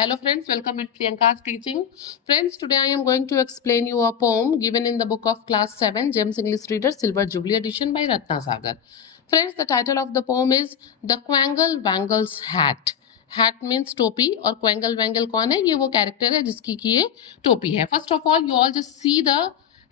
Hello friends, welcome at Priyanka's teaching. Friends, today I am going to explain you a poem given in the book of class 7, James English Reader, Silver Jubilee edition by Ratna Sagar. Friends, the title of the poem is The Quangle Wangle's Hat. Hat means टोपी और क्वेंगल वैंगल कौन है? ये वो character है जिसकी की ये टोपी है. First of all you all just see the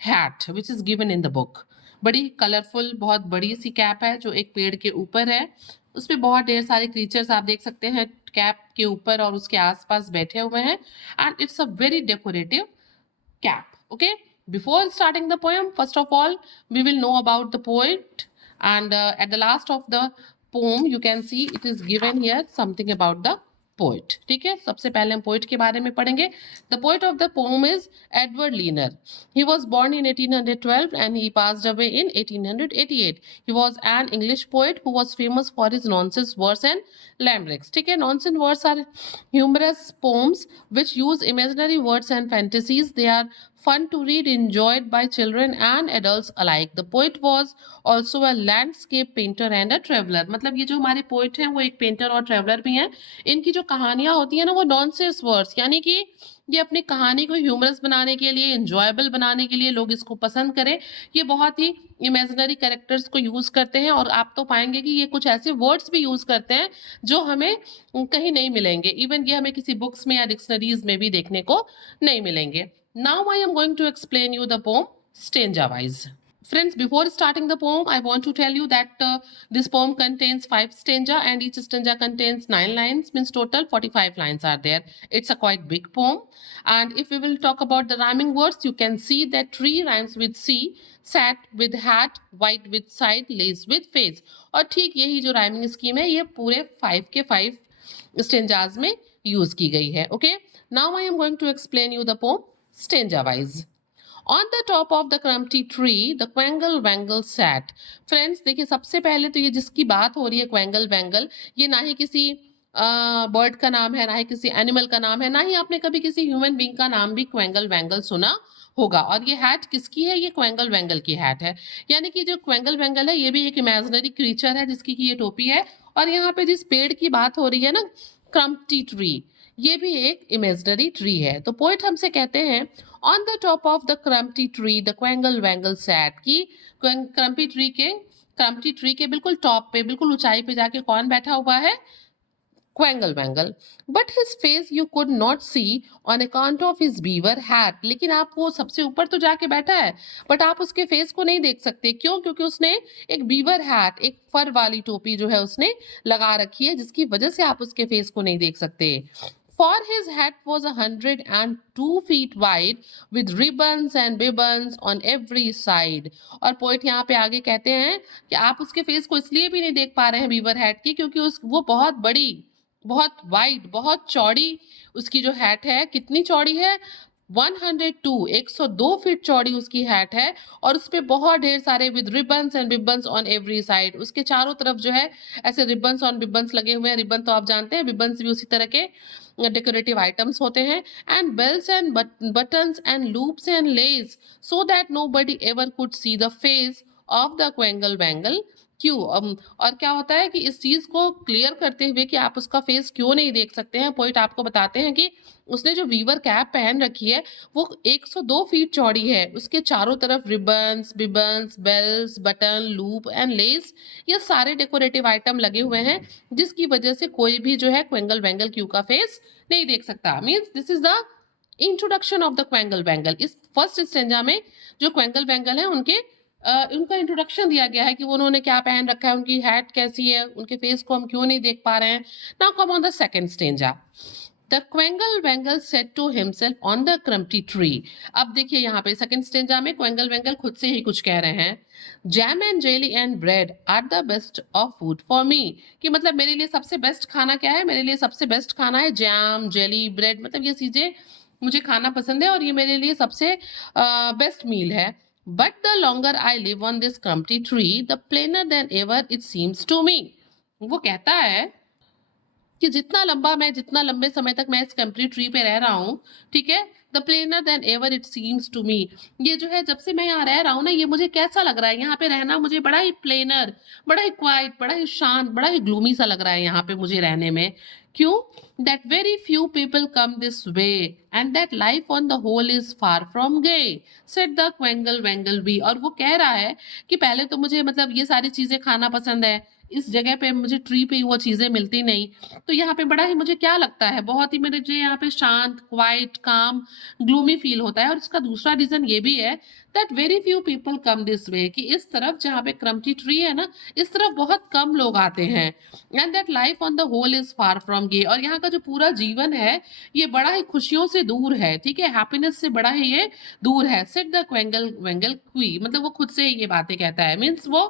hat which is given in the book. बड़ी कलरफुल, बहुत बड़ी सी कैप है जो एक पेड़ के ऊपर है. उस पर बहुत ढेर सारे क्रीचर्स आप देख सकते हैं कैप के ऊपर और उसके आसपास बैठे हुए हैं. And it's a very decorative cap. Okay, before starting the poem, first of all we will know about the poet, and at the last of the poem you can see it is given here something about the poet. ठीक है, सबसे पहले हम poet के बारे में पढ़ेंगे. The poet of the pome is Edward linear. He was born in 1812 and he passed away in 1888. He was an English poet who was famous for his nonsense verse and limericks. ठीक है, nonsense words are humorous poems which use imaginary words and fantasies. They are fun to read, enjoyed by children and adults alike. The poet was also a landscape painter and a traveler. मतलब ये जो हमारे poet हैं वो एक painter और traveller भी हैं. इनकी जो कहानियां होती हैं ना वो नॉनसेंस वर्ड्स, यानी कि ये अपनी कहानी को ह्यूमरस बनाने के लिए, एंजॉयबल बनाने के लिए लोग इसको पसंद करें. ये बहुत ही इमेजिनरी कैरेक्टर्स को यूज करते हैं और आप तो पाएंगे कि ये कुछ ऐसे वर्ड्स भी यूज करते हैं जो हमें कहीं नहीं मिलेंगे. इवन ये हमें किसी बुक्स में या डिक्शनरीज में भी देखने को नहीं मिलेंगे. Now I am going to explain you the poem stanza wise. Friends, before starting the poem, I want to tell you that this poem contains 5 stanza and each stanza contains 9 lines, means total 45 lines are there. It's a quite big poem. And if we will talk about the rhyming words, you can see that tree rhymes with C, sat with hat, white with side, lace with face. और ठीक यही जो rhyming scheme है ये पूरे 5 के 5 stanzas में use की गई है. Okay, now I am going to explain you the poem stanza wise. On the top of the crumpty tree, the quangle wangle sat. Friends, देखिए सबसे पहले तो ये जिसकी बात हो रही है क्वेंगल वैंगल, ये ना ही किसी बर्ड का नाम है, ना ही किसी एनिमल का नाम है, ना ही आपने कभी किसी ह्यूमन बींग का नाम भी क्वेंगल वैंगल सुना होगा. और ये हैट किसकी है? ये क्वेंगल वैंगल की हैट है. यानी कि जो क्वेंगल वैंगल है ये भी एक इमेजिनरी क्रीचर है जिसकी की ये टोपी है. और यहाँ पे जिस पेड़ की बात हो रही है ना, क्रम्पटी ट्री, ये भी एक इमेजिनरी ट्री है. तो पोइट हमसे कहते हैं on the top of the क्रम्पटी tree the quangle wangle sat, की क्रम्पटी ट्री के बिल्कुल टॉप पे, बिल्कुल ऊंचाई पे जाके कौन बैठा हुआ है? Quangle wangle. But his face you could not see on account of his beaver hat. लेकिन आप, वो सबसे ऊपर तो जाके बैठा है बट आप उसके फेस को नहीं देख सकते. क्यों? क्योंकि उसने एक बीवर हैट, एक फर वाली टोपी जो है उसने लगा रखी है, जिसकी वजह से आप उसके फेस को नहीं देख सकते. For his hat was 102 feet wide with ribbons and ribbons on every side. और पोइट यहाँ पे आगे कहते हैं कि आप उसके फेस को इसलिए भी नहीं देख पा रहे हैं बीवर हैट की, क्योंकि वो बहुत बड़ी, बहुत वाइड, बहुत चौड़ी उसकी जो हैट है. कितनी चौड़ी है? 102, 102 फीट चौड़ी उसकी हैट है. और उस पर बहुत ढेर सारे with ribbons and ribbons on every side, उसके चारों तरफ जो है ऐसे रिबन्स ऑन रिबन्स लगे हुए हैं. रिबन तो आप जानते हैं, रिबन्स भी उसी तरह के डेकोरेटिव आइटम्स होते हैं. And bells and buttons and loops and lace so that nobody ever could see the face of the quangle wangle. क्यों? और क्या होता है कि इस चीज को क्लियर करते हुए कि आप उसका फेस क्यों नहीं देख सकते हैं, पोइट आपको बताते हैं कि उसने जो वीवर कैप पहन रखी है वो 102 फीट चौड़ी है. उसके चारों तरफ ribbons, bibbons, bells, button, loop and lace, ये सारे डेकोरेटिव आइटम लगे हुए हैं, जिसकी वजह से कोई भी जो है क्वेंगल वैंगल क्यू का फेस नहीं देख सकता. Means this is the introduction of the quangle wangle. इस फर्स्ट स्टेंजा में जो क्वेंगल वैंगल है उनका इंट्रोडक्शन दिया गया है कि उन्होंने क्या पहन रखा है, उनकी हैट कैसी है, उनके फेस को हम क्यों नहीं देख पा रहे हैं. Now come on the second stanza. The quangle wangle said to himself on the क्रम्पटी tree. अब देखिए यहाँ पे सेकंड स्टेंजा में क्वेंगल वैंगल खुद से ही कुछ कह रहे हैं. Jam and jelly and bread are the best of food for me. कि मतलब मेरे लिए सबसे बेस्ट खाना क्या है? मेरे लिए सबसे बेस्ट खाना है जैम, जेली, ब्रेड. मतलब ये चीजें मुझे खाना पसंद है और ये मेरे लिए सबसे बेस्ट मील है. But the longer I live on this crumpty tree, the plainer than ever it seems to me. वो कहता है कि जितना लंबे समय तक मैं इस क्रम्पटी ट्री पे रह रहा हूँ, ठीक है? The plainer than ever it seems to me. ये जो है जब से मैं यहाँ रह रहा हूँ ना, ये मुझे कैसा लग रहा है, यहाँ पे रहना मुझे बड़ा ही प्लेनर, बड़ा ही क्वाइट, बड़ा ही शांत, बड़ा ही ग्लूमी सा लग रहा है यहाँ पे मुझे रहने में। क्यों? That very few people come this way and that life on the whole is far from gay, said the Quangle Wangle bee. और वो कह रहा है कि पहले तो मुझे मतलब ये सारी चीजें खाना पसंद है, इस जगह पे मुझे ट्री पे वो चीजें मिलती नहीं, तो यहाँ पे बड़ा ही मुझे क्या लगता है, बहुत ही मुझे यहाँ पे शांत, क्वाइट, काम, ग्लूमी फील होता है। और इसका दूसरा रीजन ये भी है that very few people come this वे, कि इस तरफ जहाँ पे क्रम्पटी ट्री है ना, इस तरफ बहुत कम लोग आते हैं। And that life on the whole is far from gay, और यहाँ का जो पूरा जीवन है ये बड़ा ही खुशियों से दूर है, ठीक है, हैप्पीनेस से बड़ा ही ये दूर है। सेड द क्वेंगल वेंगल क्वी, मतलब वो खुद से ही ये बातें कहता है, मीन्स वो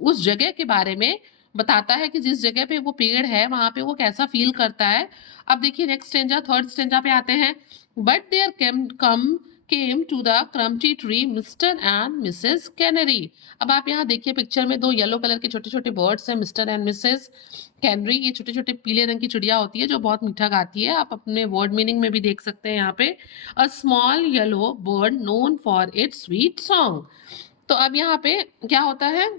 उस जगह के बारे में बताता है कि जिस जगह पे वो पेड़ है वहां पे वो कैसा फील करता है। अब देखिए नेक्स्ट स्टेंजा, थर्ड स्टेंजा पे आते हैं। But there came to the क्रम्पटी Tree Mr and Mrs Canary. अब आप यहाँ देखिए पिक्चर में दो येलो कलर के छोटे छोटे बर्ड्स हैं, मिस्टर एंड मिसेस कैनरी। ये छोटे छोटे पीले रंग की चिड़िया होती है जो बहुत मीठा गाती है, आप अपने वर्ड मीनिंग में भी देख सकते हैं यहाँ पे। A small yellow bird known for its sweet song. तो अब यहाँ पे क्या होता है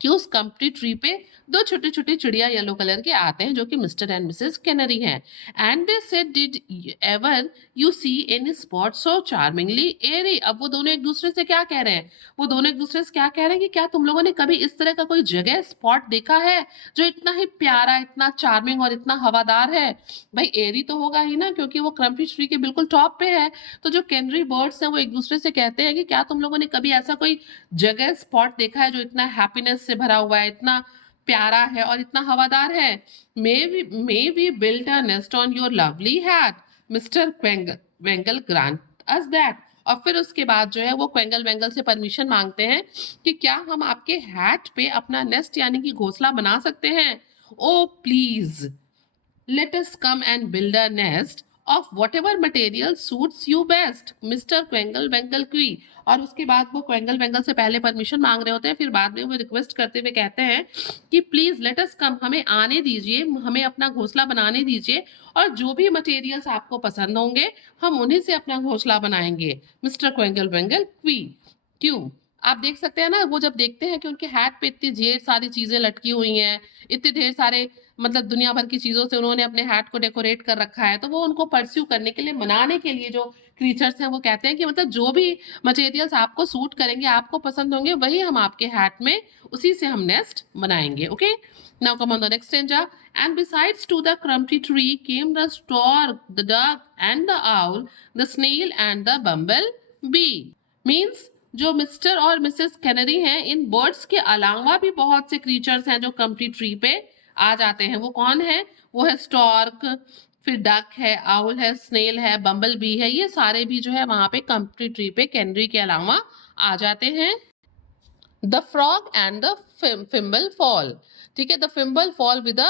कि उस क्रम्पटी ट्री पे दो छोटे छोटे चिड़िया येलो कलर के आते हैं जो कि मिस्टर एंड मिसेस कैनरी हैं। And they said did ever you see any spot so charmingly airy. अब वो दोनों एक दूसरे से क्या कह रहे हैं, वो दोनों एक दूसरे से क्या कह रहे हैं कि क्या तुम लोगों ने कभी इस तरह का कोई जगह स्पॉट देखा है जो इतना ही प्यारा, इतना चार्मिंग और इतना हवादार है। भाई एरी तो होगा ही ना, क्योंकि वो क्रम्पटी ट्री के बिल्कुल टॉप पे है। तो जो कैनरी बर्ड्स हैं वो एक दूसरे से कहते हैं कि क्या तुम लोगों ने कभी ऐसा कोई जगह स्पॉट देखा है जो इतना हैप्पीनेस से भरा हुआ है, इतना प्यारा है और इतना हवादार है। May we build a nest on your lovely hat, Mr Wangle grant us that. और फिर उसके बाद जो है वो क्वेंगल वेंगल से परमिशन मांगते हैं कि क्या हम आपके हैट पे अपना नेस्ट यानी कि घोंसला बना सकते हैं। ओ please let us come and build a nest of whatever material suits you best, Mr Quangle Wangle Quee. और उसके बाद वो क्वेंगल वेंगल से पहले परमिशन मांग रहे होते हैं, फिर बाद में वो रिक्वेस्ट करते हुए कहते हैं कि प्लीज लेट अस कम, हमें आने दीजिए, हमें अपना घोंसला बनाने दीजिए, और जो भी मटेरियल्स आपको पसंद होंगे हम उन्हीं से अपना घोंसला बनाएंगे, मिस्टर क्वेंगल वेंगल क्वी। क्यों? आप देख सकते हैं ना, वो जब देखते हैं कि उनके हैट पे इतनी ढेर सारी चीजें लटकी हुई हैं, इतने ढेर सारे मतलब दुनिया भर की चीजों से उन्होंने अपने हैट को डेकोरेट कर रखा है, तो वो उनको परस्यू करने के लिए, मनाने के लिए जो क्रीचर्स हैं वो कहते हैं कि मतलब जो भी मटेरियल्स आपको सूट करेंगे, आपको पसंद होंगे, वही हम आपके हैट में, उसी से हम नेस्ट बनाएंगे। Okay, now come on the next stanza. And besides to the क्रम्पटी Tree came the stork, the duck and the owl, the snail and the bumble bee. Means जो मिस्टर और मिसेस कैनरी हैं, इन birds के अलावा भी बहुत से creatures हैं जो क्रम्पटी ट्री पे आ जाते हैं। वो कौन है? वो है स्टॉर्क, फिर डक है, आउल है, स्नेल है, बम्बल बी है, ये सारे भी जो है वहां पे क्रम्पटी ट्री पे कैनरी के अलावा आ जाते हैं। The frog and the Fimble Fowl, ठीक है, the Fimble Fowl with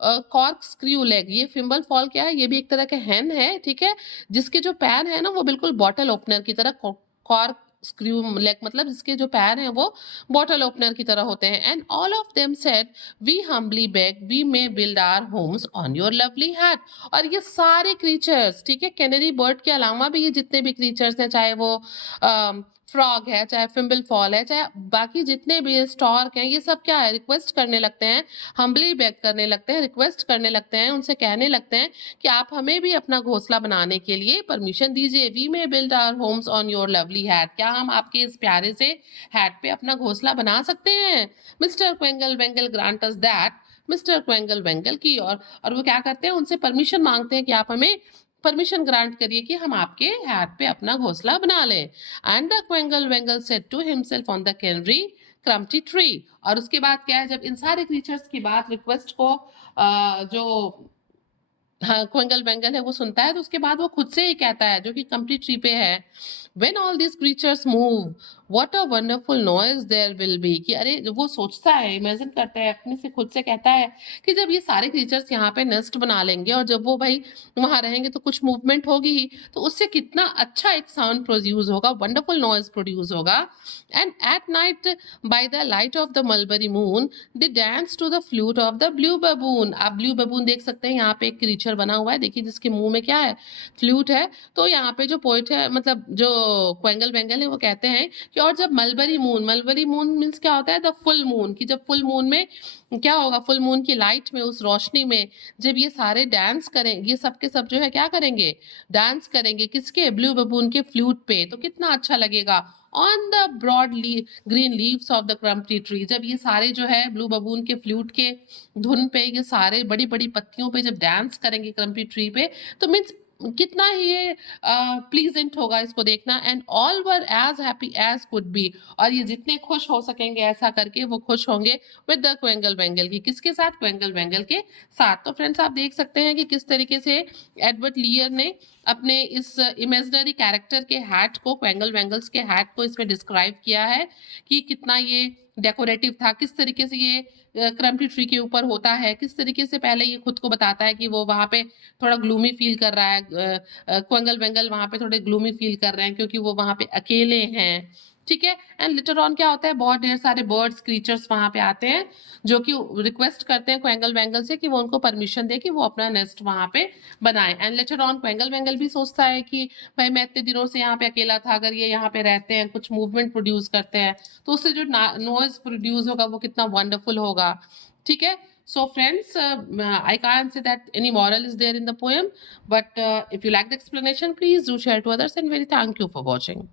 corkscrew leg. ये फिम्बल फॉल क्या है? ये भी एक तरह के हैन है, ठीक है, जिसके जो पैर है ना वो बिल्कुल बॉटल ओपनर की तरह, कॉर्क स्क्रू लेग मतलब जिसके जो पैर हैं वो बॉटल ओपनर की तरह होते हैं। And all of them said we humbly beg we may build our homes on your lovely hat. और ये सारे क्रीचर्स, ठीक है, कैनरी बर्ड के अलावा भी ये जितने भी क्रीचर्स हैं, चाहे वो फ्रॉग है, चाहे फिम्बल फॉल है, चाहे बाकी जितने भी स्टॉर्क हैं, ये सब क्या है? रिक्वेस्ट करने लगते हैं, हम्बली बेग करने लगते हैं, रिक्वेस्ट करने लगते हैं, उनसे कहने लगते हैं कि आप हमें भी अपना घोंसला बनाने के लिए परमिशन दीजिए। We may build our homes on your lovely hat, क्या हम आपके इस प्यारे से हैट पे अपना घोंसला बना सकते हैं? Mr Quangle Wangle grant us that, Mr Quangle Wangle Quee. और वो क्या करते हैं? उनसे परमिशन मांगते हैं कि आप हमें परमिशन ग्रांट करिए कि हम आपके हैट पे अपना घोंसला बना लें। And the Quangle Wangle said to himself on the Canary Crumpetty Tree. और उसके बाद क्या है? जब इन सारे क्रीचर्स की बात, रिक्वेस्ट को जो हाँ, क्वेंगल वेंगल है वो सुनता है, तो उसके बाद वो खुद से ही कहता है, जो कि क्रम्पटी ट्री पे है, When all these creatures move, what a wonderful noise there will be, कि अरे वो सोचता है, इमेजिन करता है, अपने से खुद से कहता है कि जब ये सारे क्रीचर्स यहाँ पे नेस्ट बना लेंगे और जब वो भाई वहां रहेंगे तो कुछ मूवमेंट होगी ही, तो उससे कितना अच्छा एक साउंड प्रोड्यूस होगा, वंडरफुल नॉइज प्रोड्यूस होगा। And at night by the light of the mulberry moon they dance to the flute of the blue baboon. आप ब्लू बबून देख सकते हैं, यहाँ पे एक क्रीचर बना हुआ है, देखिए जिसके मुंह में क्या है, फ्लूट है। तो यहाँ पे जो पोइट है, मतलब जो क्वेंगल वेंगल है, वो कहते हैं कि और जब मलबरी मून मीन्स क्या होता है, द फुल मून, कि जब फुल मून में क्या होगा, फुल मून की लाइट में, उस रोशनी में जब ये सारे डांस करें, ये सब के सब जो है क्या करेंगे, डांस करेंगे किसके, ब्लू बबून के फ्लूट पे, तो कितना अच्छा लगेगा। On the broad green leaves of the क्रम्पटी Tree, जब ये सारे जो है ब्लू बबून के फ्लूट के धुन पे, ये सारे बड़ी बड़ी पत्तियों पे जब डांस करेंगे क्रम्पटी ट्री पे, तो मीन्स कितना ही ये प्लीजेंट होगा इसको देखना। And all were as happy as could be, और ये जितने खुश हो सकेंगे ऐसा करके, वो खुश होंगे विद द क्वेंगल वेंगल की, किसके साथ, क्वेंगल वेंगल के साथ। तो फ्रेंड्स आप देख सकते हैं कि किस तरीके से एडवर्ड लियर ने अपने इस इमेजिनरी कैरेक्टर के हैट को, क्वेंगल वेंगल्स के हैट को इसमें डिस्क्राइब किया है कि कितना ये डेकोरेटिव था, किस तरीके से ये क्रम्पटी ट्री के ऊपर होता है, किस तरीके से पहले ये खुद को बताता है कि वो वहां पे थोड़ा ग्लूमी फील कर रहा है, क्वेंगल वेंगल वहां पे थोड़े ग्लूमी फील कर रहे हैं क्योंकि वो वहां पे अकेले हैं, ठीक है। एंड लिटर ऑन क्या होता है, बहुत ढेर सारे बर्ड्स क्रीचर्स वहां पे आते हैं जो कि रिक्वेस्ट करते हैं क्वेंगल वेंगल से कि वो उनको परमिशन दे कि वो अपना नेस्ट वहां पे बनाए। एंड लिटर ऑन क्वेंगल वेंगल भी सोचता है कि भाई मैं इतने दिनों से यहाँ पे अकेला था, अगर ये यहाँ पे रहते हैं, कुछ मूवमेंट प्रोड्यूस करते हैं, तो उससे जो नॉइज प्रोड्यूस होगा वो कितना वंडरफुल होगा, ठीक है। So friends, I can't say that any moral is there in the poem, but if you like the explanation, please do share to others, and very thank you for watching.